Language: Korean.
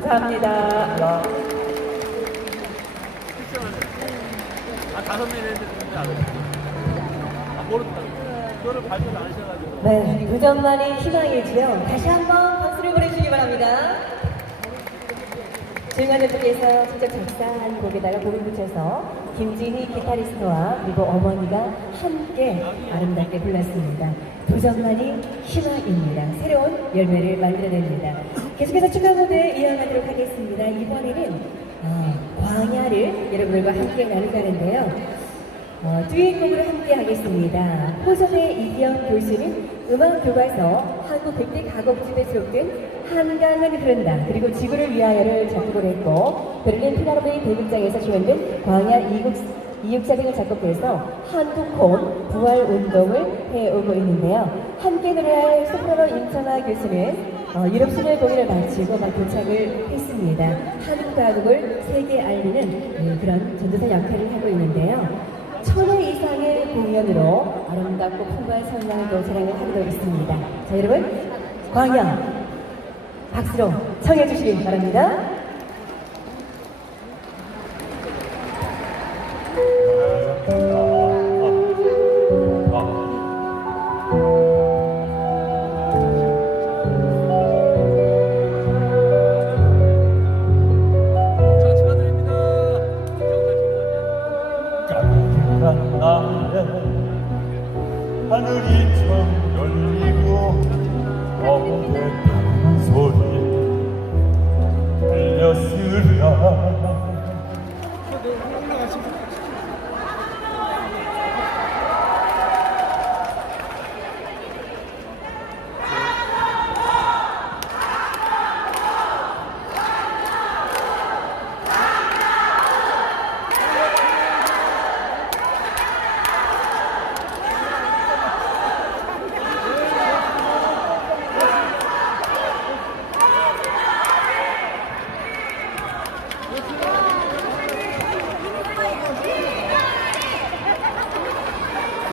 감사합니다. 아 다섯 명이 했는데? 아 모른다. 그거를 발표를 안 하셔가지고. 네, 도전만이 희망이지요. 다시 한번 박수를 보내주시기 바랍니다. 조용한 분께서 직접 작사한 곡에다가 곡을 붙여서 김진희 기타리스트와 그리고 어머니가 함께 아름답게 불렀습니다. 도전만이 희망입니다. 새로운 열매를 만들어냅니다. 계속해서 축하 무대 이어가도록 하겠습니다. 이번에는 어, 광야를 여러분들과 함께 나누게 하는데요. 어, 듀엣곡으로 함께 하겠습니다. 호섭의 이기영 교수는 음악 교과서 한국 백대 가곡집에 수록된 한강은 흐른다 그리고 지구를 위하여를 작곡을 했고 베를린 피라노의 대극장에서 주연된 광야 이국 이육사등을 작곡해서 한국홈 부활 운동을 해오고 있는데요. 함께 노래할 소프라노 임창아 교수는 어, 유럽 순회 공연을 마치고 막 도착을 했습니다. 한국 가곡을 세계에 알리는 네, 그런 전도사 역할을 하고 있는데요. 천회 이상의 공연으로 아름답고 풍부한 성량도 자랑을 하고 있습니다. 자, 여러분, 광야 박수로 청해 주시기 바랍니다. 날에 하늘이 청 열리고 어긋한 소리 들렸으라